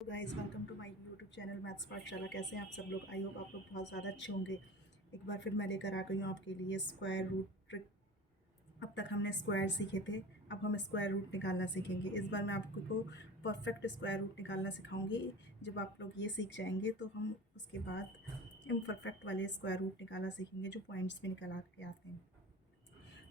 Guys, welcome to my YouTube channel maths Pathshala. कैसे हैं आप सब लोग? आई होप आप लोग बहुत ज़्यादा अच्छे होंगे। एक बार फिर मैं लेकर आ गई हूँ आपके लिए स्क्वायर रूट ट्रिक। अब तक हमने स्क्वायर सीखे थे, अब हम स्क्वायर रूट निकालना सीखेंगे। इस बार मैं आपको परफेक्ट स्क्वायर रूट निकालना सिखाऊंगी। जब आप लोग ये सीख जाएंगे तो हम उसके बाद इम्परफेक्ट वाले स्क्वायर रूट निकालना सीखेंगे, जो पॉइंट्स में निकाल के आते हैं।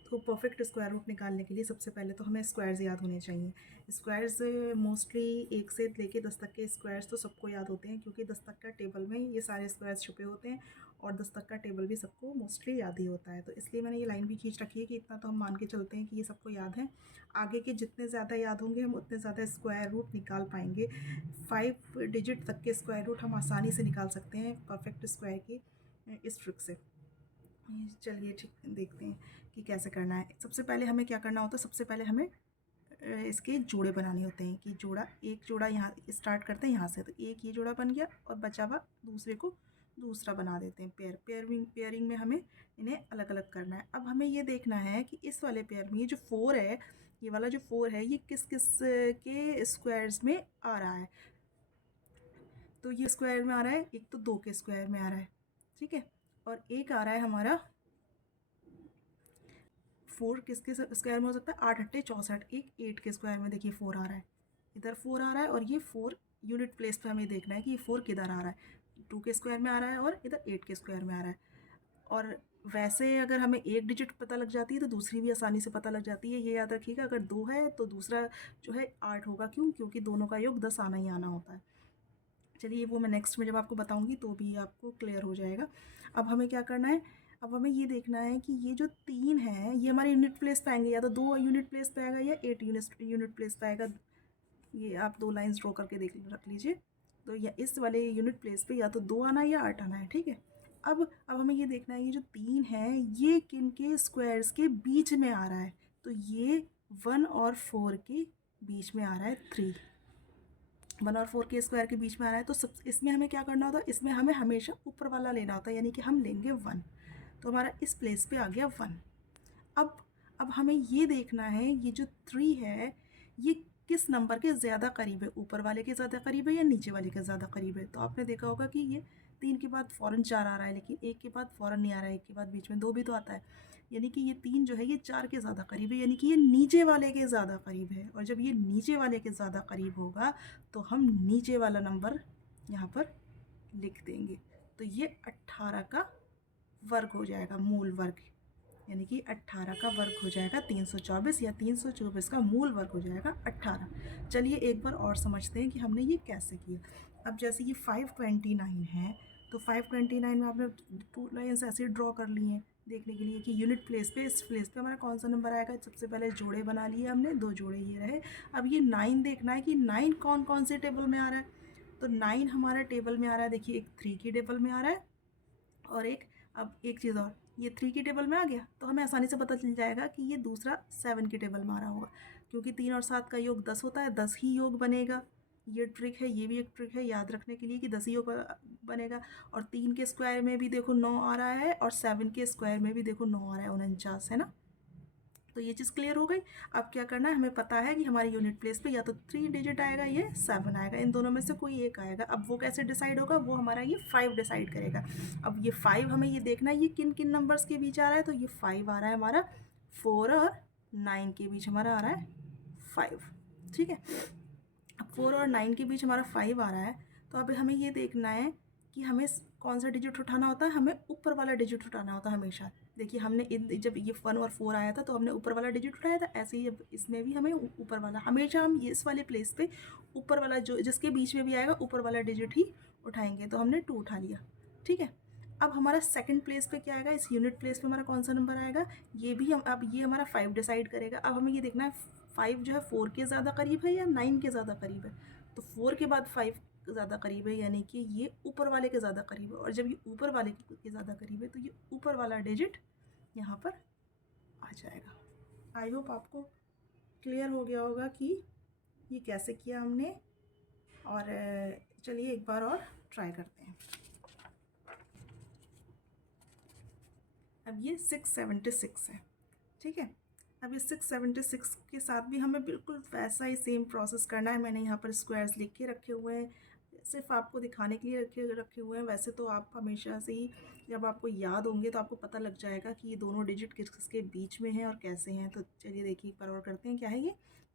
तो परफेक्ट स्क्वायर रूट निकालने के लिए सबसे पहले तो हमें स्क्वायर्स याद होने चाहिए। स्क्वायर्स मोस्टली 1 से लेके 10 तक के स्क्वायर्स तो सबको याद होते हैं, क्योंकि 10 तक का टेबल में ये सारे स्क्वायर्स छुपे होते हैं और 10 तक का टेबल भी सबको मोस्टली याद ही होता है। तो इसलिए मैंने ये लाइन भी खींच रखी है कि इतना तो हम मान के चलते हैं कि ये सबको याद है। आगे के जितने ज़्यादा याद होंगे हम उतने ज़्यादा स्क्वायर रूट निकाल पाएंगे। 5 डिजिट तक के स्क्वायर रूट हम आसानी से निकाल सकते हैं परफेक्ट स्क्वायर की इस ट्रिक से। चलिए ठीक, देखते हैं कि कैसे करना है। सबसे पहले हमें क्या करना होता है, सबसे पहले हमें इसके जोड़े बनाने होते हैं। कि एक जोड़ा यहाँ स्टार्ट करते हैं यहाँ से, तो एक ये जोड़ा बन गया और बचा हुआ दूसरे को दूसरा बना देते हैं। पेयरिंग में हमें इन्हें अलग अलग करना है। अब हमें ये देखना है कि इस वाले पेयर में ये जो 4 है, ये वाला जो 4 है, ये किस किस के स्क्वायर्स में आ रहा है। तो ये स्क्वायर में आ रहा है, एक तो 2 के स्क्वायर में आ रहा है, ठीक है। और एक आ रहा है हमारा 4 किसके स्क्वायर में हो सकता है, 8 8 64। एक 8 के स्क्वायर में देखिए 4 आ रहा है, इधर 4 आ रहा है, और ये 4 यूनिट प्लेस पे हमें देखना है कि ये 4 किधर आ रहा है। 2 के स्क्वायर में आ रहा है और इधर 8 के स्क्वायर में आ रहा है। और वैसे अगर हमें एक डिजिट पता लग जाती है तो दूसरी भी आसानी से पता लग जाती है। ये याद रखिएगा, अगर 2 है तो दूसरा जो है 8 होगा। क्यों? क्योंकि दोनों का योग 10 आना ही आना होता है। चलिए, वो मैं नेक्स्ट में जब आपको बताऊंगी तो भी आपको क्लियर हो जाएगा। अब हमें क्या करना है, अब हमें ये देखना है कि ये जो 3 है ये हमारे यूनिट प्लेस पे आएंगे, या तो 2 यूनिट प्लेस पे आएगा या 8 यूनिट प्लेस पे आएगा। ये आप 2 लाइंस ड्रॉ करके रख लीजिए। तो या इस वाले यूनिट प्लेस पे या तो 2 आना है या 8 आना है, ठीक है। अब हमें ये देखना है, ये जो 3 है ये किन के स्क्वायर्स के बीच में आ रहा है। तो ये 1 और 4 के बीच में आ रहा है। 1 और 4 के स्क्वायर के बीच में आ रहा है। तो सब इसमें हमें क्या करना होता है, इसमें हमें हमेशा ऊपर वाला लेना होता है, यानी कि हम लेंगे 1। तो हमारा इस प्लेस पे आ गया 1। अब अब हमें ये देखना है, ये जो 3 है ये किस नंबर के ज़्यादा करीब है, ऊपर वाले के ज़्यादा करीब है या नीचे वाले के ज़्यादा करीब है। तो आपने देखा होगा कि ये 3 के बाद फ़ौरन 4 आ रहा है, लेकिन 1 के बाद फ़ौरन नहीं आ रहा है, 1 के बाद बीच में 2 भी तो आता है। यानी कि ये 3 जो है ये 4 के ज़्यादा करीब है, यानी कि ये नीचे वाले के ज़्यादा करीब है। और जब ये नीचे वाले के ज़्यादा करीब होगा तो हम नीचे वाला नंबर यहाँ पर लिख देंगे। तो ये 18 का वर्ग हो जाएगा, मूल वर्ग। यानी कि 18 का वर्ग हो जाएगा 324, या 324 का मूल वर्ग हो जाएगा 18। चलिए एक बार और समझते हैं कि हमने ये कैसे किया। अब जैसे ये 529 है, तो 529 में आपने 2 लाइन्स ऐसे ड्रॉ कर लिए हैं देखने के लिए कि यूनिट प्लेस पे, इस प्लेस पे हमारा कौन सा नंबर आएगा। सबसे पहले जोड़े बना लिए हमने, 2 जोड़े ये रहे। अब ये 9 देखना है कि 9 कौन कौन से टेबल में आ रहा है। तो 9 हमारा टेबल में आ रहा है, देखिए एक 3 की टेबल में आ रहा है और एक, अब एक चीज़ और, ये 3 की टेबल में आ गया तो हमें आसानी से पता चल जाएगा कि ये दूसरा 7 की टेबल में आ रहा होगा। क्योंकि 3 और 7 का योग 10 होता है, 10 ही योग बनेगा। ये ट्रिक है, ये भी एक ट्रिक है याद रखने के लिए कि 10 ही योग बनेगा। और 3 के स्क्वायर में भी देखो 9 आ रहा है, और 7 के स्क्वायर में भी देखो 9 आ रहा है, 49 है ना। तो ये चीज़ क्लियर हो गई। अब क्या करना है, हमें पता है कि हमारे यूनिट प्लेस पे या तो 3 डिजिट आएगा या 7 आएगा, इन दोनों में से कोई एक आएगा। अब वो कैसे डिसाइड होगा, वो हमारा ये 5 डिसाइड करेगा। अब ये 5 हमें ये देखना है ये किन किन नंबर्स के बीच आ रहा है। तो ये 5 आ रहा है हमारा 4 और 9 के बीच हमारा आ रहा है 5, ठीक है। अब 4 और 9 के बीच हमारा 5 आ रहा है, तो अब हमें ये देखना है कि हमें कौन सा डिजिट उठाना होता है। हमें ऊपर वाला डिजिट उठाना होता है हमेशा। देखिए हमने जब ये 1 और 4 आया था तो हमने ऊपर वाला डिजिट उठाया था, ऐसे ही इसमें भी हमें ऊपर वाला, हमेशा हम इस वाले प्लेस पे ऊपर वाला जो जिसके बीच में भी आएगा ऊपर वाला डिजिट ही उठाएंगे। तो हमने 2 उठा लिया, ठीक है। अब हमारा सेकंड प्लेस पे क्या आएगा, इस यूनिट प्लेस पे हमारा कौन सा नंबर आएगा, ये भी हम, अब ये हमारा 5 डिसाइड करेगा। अब हमें ये देखना है 5 जो है 4 के ज़्यादा करीब है या 9 के ज़्यादा करीब है। तो 4 के बाद 5 ज़्यादा करीब है, यानी कि ये ऊपर वाले के ज़्यादा करीब है। और जब ये ऊपर वाले के ज़्यादा करीब है तो ये ऊपर वाला डिजिट यहाँ पर आ जाएगा। आई होप आपको क्लियर हो गया होगा कि ये कैसे किया हमने। और चलिए एक बार और ट्राई करते हैं। अब ये 676 है, ठीक है। अब इस 676 के साथ भी हमें बिल्कुल वैसा ही सेम प्रोसेस करना है। मैंने यहाँ पर स्क्वायर्स लिख के रखे हुए हैं, सिर्फ आपको दिखाने के लिए रखे हुए हैं। वैसे तो आप हमेशा से ही जब आपको याद होंगे तो आपको पता लग जाएगा कि ये दोनों डिजिट किसके बीच में हैं और कैसे हैं। तो चलिए देखिए एक बार और करते हैं। क्या है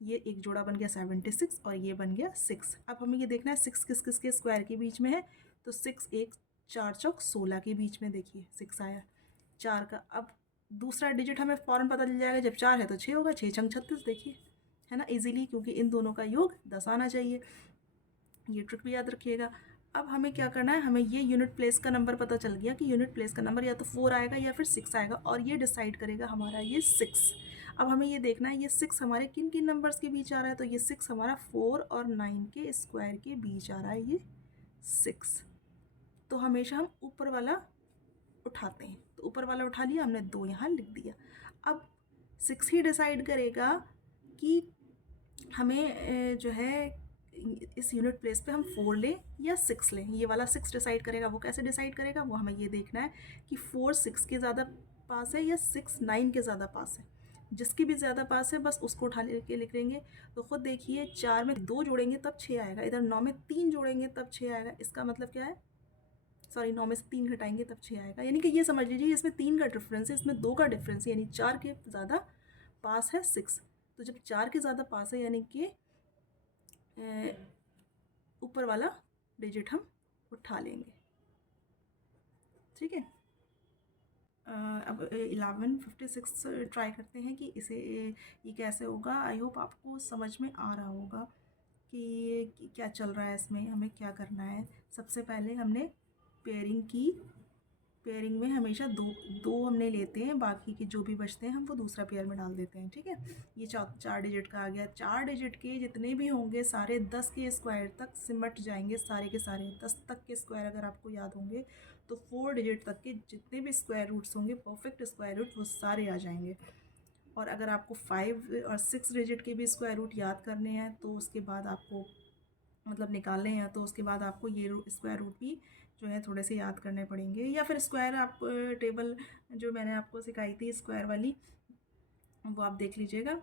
ये एक जोड़ा बन गया 76 और ये बन गया 6। अब हमें ये देखना है 6 किसके स्क्वायर के बीच में है। तो 6 एक 4 चौक 16 के बीच में, देखिए 6 आया 4 का। अब दूसरा डिजिट हमें फ़ौरन पता चल जाएगा, जब 4 है तो 6 होगा, 6 छंग 36, देखिए है ना इजीली, क्योंकि इन दोनों का योग 10 आना चाहिए। ये ट्रिक भी याद रखिएगा। अब हमें क्या करना है, हमें ये यूनिट प्लेस का नंबर पता चल गया कि यूनिट प्लेस का नंबर या तो 4 आएगा या फिर 6 आएगा, और ये डिसाइड करेगा हमारा ये 6। अब हमें ये देखना है ये 6 हमारे किन किन नंबर्स के बीच आ रहा है। तो ये 6 हमारा 4 और 9 के स्क्वायर के बीच आ रहा है ये 6। तो हमेशा हम ऊपर वाला उठाते हैं, तो ऊपर वाला उठा लिया हमने, 2 यहाँ लिख दिया। अब 6 ही डिसाइड करेगा कि हमें जो है इस यूनिट प्लेस पे हम 4 लें या 6 लें। ये वाला 6 डिसाइड करेगा। वो कैसे डिसाइड करेगा, वो हमें ये देखना है कि 4 6 के ज़्यादा पास है या 6 9 के ज़्यादा पास है। जिसकी भी ज़्यादा पास है बस उसको उठा के लिख लेंगे। तो ख़ुद देखिए 4 में 2 जोड़ेंगे तब 6 आएगा, इधर 9 में 3 जोड़ेंगे तब 6 आएगा। इसका मतलब क्या है, सॉरी 9 में से 3 घटाएंगे तब 6 आएगा। यानी कि ये समझ लीजिए इसमें 3 का डिफरेंस है, इसमें 2 का डिफरेंस है, यानी 4 के ज़्यादा पास है 6। तो जब 4 के ज़्यादा पास है यानी कि ऊपर वाला डिजिट हम उठा लेंगे। ठीक है। अब 1156 ट्राई करते हैं कि इसे ये कैसे होगा। आई होप आपको समझ में आ रहा होगा कि क्या चल रहा है इसमें, हमें क्या करना है। सबसे पहले हमने पेयरिंग की। पेयरिंग में हमेशा दो हमने लेते हैं, बाकी के जो भी बचते हैं हम वो दूसरा पेयर में डाल देते हैं। ठीक है। ये 4 डिजिट का आ गया। 4 डिजिट के जितने भी होंगे सारे 10 के स्क्वायर तक सिमट जाएंगे, सारे के सारे 10 तक के स्क्वायर अगर आपको याद होंगे तो 4 डिजिट तक के जितने भी स्क्वायर रूट्स होंगे, परफेक्ट स्क्वायर रूट, वो सारे आ जाएंगे। और अगर आपको 5 और 6 डिजिट के भी स्क्वायर रूट याद करने हैं तो उसके बाद आपको मतलब निकालने हैं, तो उसके बाद आपको ये स्क्वायर रूट भी जो है थोड़े से याद करने पड़ेंगे। या फिर स्क्वायर आप टेबल जो मैंने आपको सिखाई थी स्क्वायर वाली, वो आप देख लीजिएगा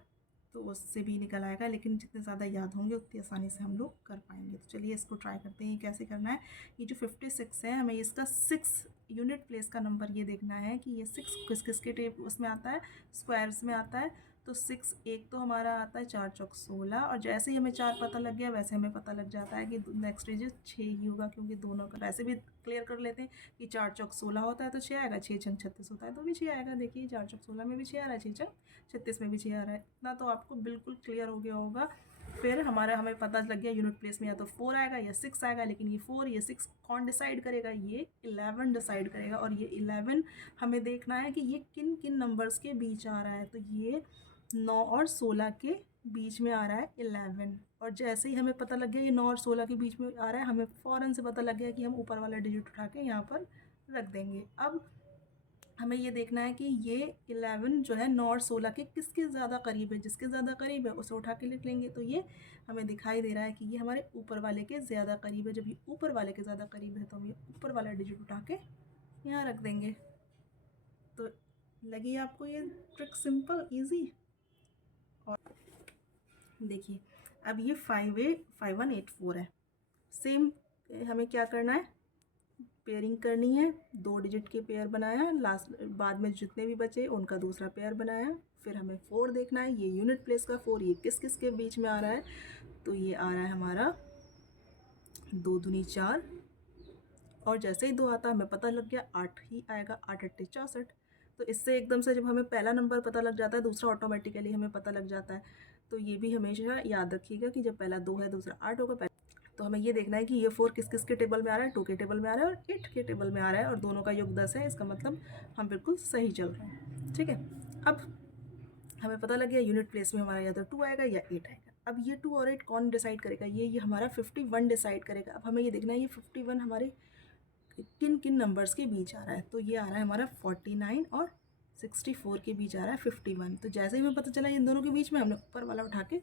तो उससे भी निकल आएगा। लेकिन जितने ज़्यादा याद होंगे उतनी आसानी से हम लोग कर पाएंगे। तो चलिए इसको ट्राई करते हैं कैसे करना है। ये जो 56 है, हमें इसका 6 यूनिट प्लेस का नंबर ये देखना है कि ये 6 किस किस के टेप उसमें आता है, स्क्वायर्स में आता है। तो 6 एक तो हमारा आता है 4 चौक 16, और जैसे ही हमें 4 पता लग गया वैसे हमें पता लग जाता है कि नेक्स्ट डिजिट 6 ही होगा, क्योंकि दोनों का वैसे भी क्लियर कर लेते हैं कि 4 चौक 16 होता है तो 6 आएगा, 6 छंग 36 होता है तो भी 6 आएगा। देखिए 4 चौक 16 में भी 6 आ रहा है, 6 छंग 36 में भी 6 आ रहा है। इतना तो आपको बिल्कुल क्लियर हो गया होगा। फिर हमें पता लग गया यूनिट प्लेस में या तो 4 आएगा या 6 आएगा। लेकिन ये 4 ये 6 कौन डिसाइड करेगा, ये 11 डिसाइड करेगा। और ये 11 हमें देखना है कि ये किन किन नंबर्स के बीच आ रहा है। तो ये 9 और 16 के बीच में आ रहा है 11। और जैसे ही हमें पता लग गया ये 9 और 16 के बीच में आ रहा है, हमें फ़ौरन से पता लग गया कि हम ऊपर वाला डिजिट उठा के यहाँ पर रख देंगे। अब हमें ये देखना है कि ये 11 जो है 9 और 16 के किसके ज़्यादा करीब है। जिसके ज़्यादा करीब है उसे उठा के लिख लेंगे। तो ये हमें दिखाई दे रहा है कि ये हमारे ऊपर वाले के ज़्यादा करीब है। जब ये ऊपर वाले के ज़्यादा करीब है तो हम ये ऊपर वाला डिजिट उठा के यहाँ रख देंगे। तो लगी आपको ये ट्रिक सिंपल ईजी। और देखिए अब ये 5184 है। सेम हमें क्या करना है, पेयरिंग करनी है। 2 डिजिट के पेयर बनाया, लास्ट बाद में जितने भी बचे उनका दूसरा पेयर बनाया। फिर हमें 4 देखना है, ये यूनिट प्लेस का 4 ये किस किस के बीच में आ रहा है। तो ये आ रहा है हमारा 2 दूनी 4, और जैसे ही 2 आता है हमें पता लग गया 8 ही आएगा, 8 8 64। तो इससे एकदम से जब हमें पहला नंबर पता लग जाता है दूसरा ऑटोमेटिकली हमें पता लग जाता है। तो ये भी हमेशा याद रखिएगा कि जब पहला 2 है दूसरा 8 होगा। तो हमें ये देखना है कि ये 4 किस किस के टेबल में आ रहा है, 2 के टेबल में आ रहा है और 8 के टेबल में आ रहा है, और दोनों का योग 10 है। इसका मतलब हम बिल्कुल सही चल रहे हैं। ठीक है। अब हमें पता लग गया यूनिट प्लेस में हमारा या तो 2 आएगा या 8 आएगा। अब ये 2 और 8 कौन डिसाइड करेगा, ये हमारा 51 डिसाइड करेगा। अब हमें ये देखना है ये 51 हमारे किन किन नंबर्स के बीच आ रहा है। तो ये आ रहा है हमारा 49 और 64 के बीच आ रहा है 51। तो जैसे ही हमें पता चला इन दोनों के बीच में, हमने ऊपर वाला उठा के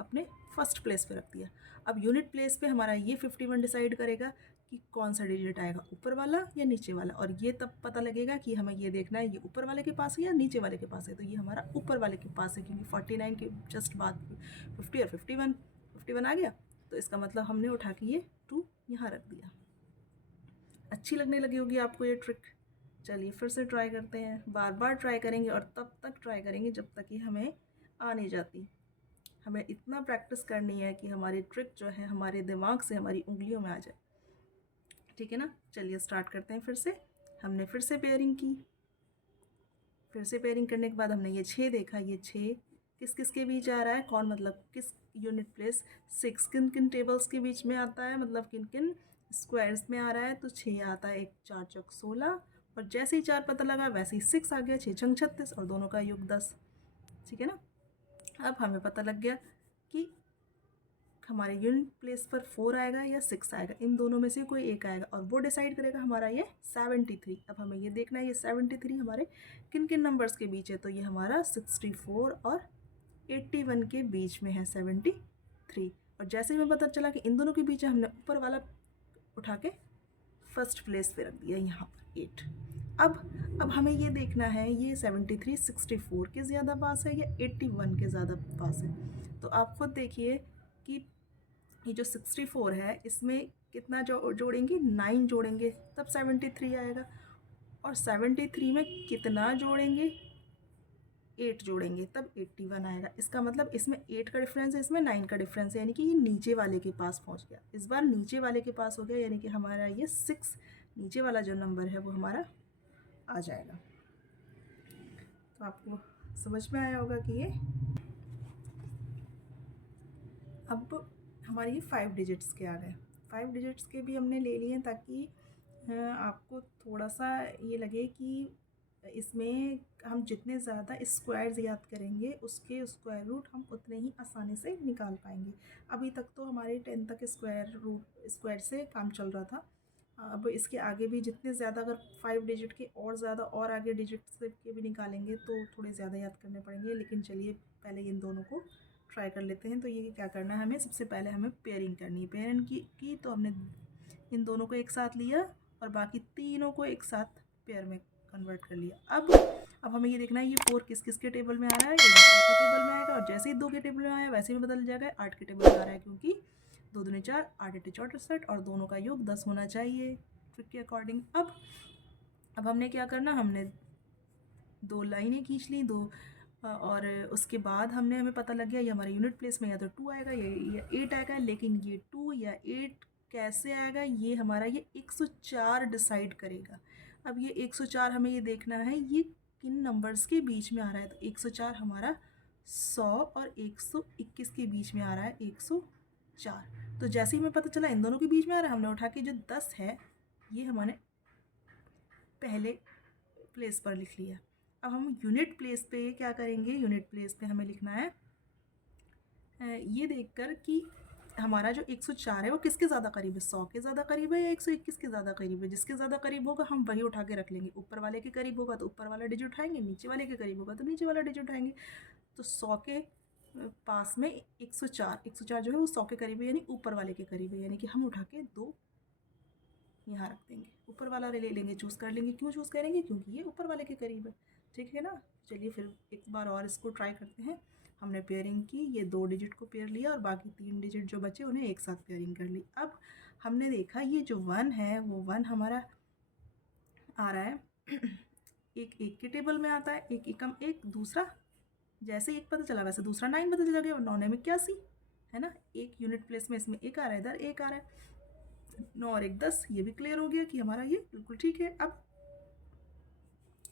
अपने फर्स्ट प्लेस पे रख दिया। अब यूनिट प्लेस पे हमारा ये 51 डिसाइड करेगा कि कौन सा डिजिट आएगा, ऊपर वाला या नीचे वाला। और ये तब पता लगेगा कि हमें ये देखना है ये ऊपर वाले के पास है या नीचे वाले के पास है। तो ये हमारा ऊपर वाले के पास है, क्योंकि 49 के जस्ट बाद 50 और 51 आ गया। तो इसका मतलब हमने उठा के ये 2 यहाँ रख दिया। अच्छी लगने लगी होगी आपको ये ट्रिक। चलिए फिर से ट्राई करते हैं, बार बार ट्राई करेंगे और तब तक ट्राई करेंगे जब तक कि हमें आ नहीं जाती। हमें इतना प्रैक्टिस करनी है कि हमारी ट्रिक जो है हमारे दिमाग से हमारी उंगलियों में आ जाए। ठीक है ना। चलिए स्टार्ट करते हैं फिर से। हमने फिर से पेयरिंग की। फिर से पेयरिंग करने के बाद हमने ये 6 देखा। ये 6 किस किस के बीच आ रहा है, कौन मतलब किस यूनिट प्लेस 6 किन किन टेबल्स के बीच में आता है, मतलब किन किन स्क्वायर्स में आ रहा है। तो 6 आता है, 1 4 चौक 16, और जैसे ही 4 पता लगा वैसे ही 6 आ गया, 6 छंग 36 और दोनों का योग 10। ठीक है ना। अब हमें पता लग गया कि हमारे यूनिट प्लेस पर 4 आएगा या 6 आएगा, इन दोनों में से कोई एक आएगा और वो डिसाइड करेगा हमारा ये 73। अब हमें ये देखना है ये 73 हमारे किन किन नंबर्स के बीच है। तो ये हमारा 64 और 81 के बीच में है 73। और जैसे ही हमें पता चला कि इन दोनों के बीच है, हमने ऊपर वाला उठा के फर्स्ट प्लेस पे रख दिया यहाँ पर 8। अब हमें ये देखना है ये 73 64 के ज़्यादा पास है या 81 के ज़्यादा पास है। तो आप खुद देखिए कि ये जो 64 है इसमें कितना जोड़ेंगे, 9 जोड़ेंगे तब 73 आएगा, और 73 में कितना जोड़ेंगे, 8 जोड़ेंगे तब 81 आएगा। इसका मतलब इसमें 8 का डिफरेंस है, इसमें 9 का डिफरेंस है, यानी कि ये नीचे वाले के पास पहुंच गया। इस बार नीचे वाले के पास हो गया, यानी कि हमारा ये 6 नीचे वाला जो नंबर है वो हमारा आ जाएगा। तो आपको समझ में आया होगा कि ये अब हमारे ये 5 डिजिट्स के आ गए। 5 डिजिट्स के भी हमने ले लिए ताकि आपको थोड़ा सा ये लगे कि इसमें हम जितने ज़्यादा स्क्वायर्स याद करेंगे उसके स्क्वायर रूट हम उतने ही आसानी से निकाल पाएंगे। अभी तक तो हमारे 10 तक स्क्वायर से काम चल रहा था। अब इसके आगे भी जितने ज़्यादा, अगर 5 डिजिट के और ज़्यादा और आगे डिजिट से के भी निकालेंगे तो थोड़े ज़्यादा याद करने पड़ेंगे। लेकिन चलिए पहले इन दोनों को ट्राई कर लेते हैं। तो ये क्या करना है, हमें सबसे पहले हमें पेयरिंग करनी है। पेयरिंग की तो हमने इन दोनों को एक साथ लिया और बाकी तीनों को एक साथ पेयर में कन्वर्ट कर लिया। अब हमें ये देखना है ये 4 किस किस के टेबल में आ रहा है, ये 2 के टेबल में आएगा, और जैसे ही 2 के टेबल में आया वैसे ही बदल जाएगा 8 के टेबल में आ रहा है, क्योंकि 2 दूनी 4 8 8 64 और दोनों का योग 10 होना चाहिए ट्रिक के अकॉर्डिंग। अब हमने क्या करना, हमने 2 लाइनें खींच ली, 2 और उसके बाद हमें पता लग गया ये हमारे यूनिट प्लेस में या तो 2 आएगा या 8 आएगा। लेकिन ये 2 या 8 कैसे आएगा, ये हमारा ये 104 डिसाइड करेगा। अब ये 104 हमें ये देखना है ये किन नंबर्स के बीच में आ रहा है। तो 104 हमारा 100 और 121 के बीच में आ रहा है 104। तो जैसे ही हमें पता चला इन दोनों के बीच में आ रहा है, हमने उठा के जो 10 है ये हमारे पहले प्लेस पर लिख लिया। अब हम यूनिट प्लेस पे क्या करेंगे, यूनिट प्लेस पे हमें लिखना है ये देखकर कि हमारा जो 104 है वो किसके ज़्यादा करीब है, 100 के ज़्यादा करीब है या 121 के ज़्यादा करीब है। जिसके ज़्यादा करीब होगा हम वही उठा के रख लेंगे। ऊपर वाले के करीब होगा तो ऊपर वाला डिजिट उठाएंगे, नीचे वाले के करीब होगा तो नीचे वाला डिजिट उठाएंगे। तो 100 के पास में 104 जो है वो 100 के करीब है, यानी ऊपर वाले के करीब है, यानी कि हम उठा के 2 यहाँ रख देंगे। ऊपर वाला ले लेंगे, चूज़ कर लेंगे। क्यों चूज़ करेंगे, क्योंकि ये ऊपर वाले के करीब है। ठीक है ना। चलिए फिर एक बार और इसको ट्राई करते हैं। हमने पेयरिंग की, ये 2 डिजिट को पेयर लिया और बाकी 3 डिजिट जो बचे उन्हें एक साथ पेयरिंग कर ली। अब हमने देखा ये जो 1 है वो 1 हमारा आ रहा है एक के टेबल में आता है, एक एकम एक, दूसरा जैसे एक पता चला वैसे दूसरा 9 पता चला गया, 9 में 81 है ना। एक यूनिट प्लेस में इसमें एक आ रहा है, इधर एक आ रहा है, 9 और 1 10। ये भी क्लियर हो गया कि हमारा ये बिल्कुल ठीक है। अब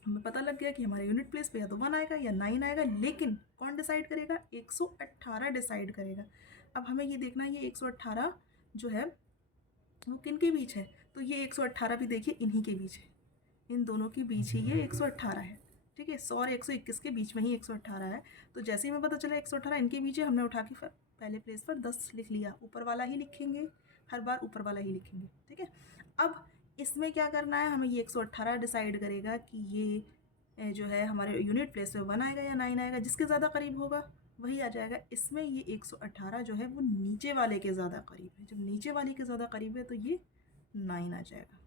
हमें पता लग गया कि हमारे यूनिट प्लेस पे या तो 1 आएगा या 9 आएगा, लेकिन कौन डिसाइड करेगा, 118 डिसाइड करेगा। अब हमें ये देखना है ये 118 जो है वो किन के बीच है। तो ये 118 भी देखिए इन्हीं के बीच है, इन दोनों के बीच ही ये 118 है। ठीक है, 100 और 121 के बीच में ही 118 है। तो जैसे ही हमें पता चला 118 इनके बीच है, हमने उठा के पहले प्लेस पर 10 लिख लिया। ऊपर वाला ही लिखेंगे, हर बार ऊपर वाला ही लिखेंगे। ठीक है। अब इसमें क्या करना है, हमें ये 118 डिसाइड करेगा कि ये जो है हमारे यूनिट प्लेस में 1 आएगा या 9 आएगा। जिसके ज़्यादा करीब होगा वही आ जाएगा। इसमें ये 118 जो है वो नीचे वाले के ज़्यादा करीब है। जब नीचे वाले के ज़्यादा करीब है तो ये 9 आ जाएगा।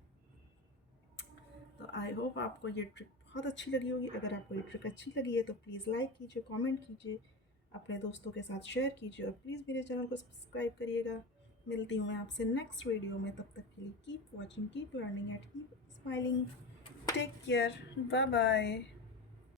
तो आई होप आपको ये ट्रिक बहुत अच्छी लगी होगी। अगर आपको ये ट्रिक अच्छी लगी है तो प्लीज़ लाइक कीजिए, कमेंट कीजिए, अपने दोस्तों के साथ शेयर कीजिए और प्लीज़ मेरे चैनल को सब्सक्राइब करिएगा। मिलती हूँ मैं आपसे नेक्स्ट वीडियो में, तब तक के लिए keep watching, keep learning and keep smiling. Take care, bye bye.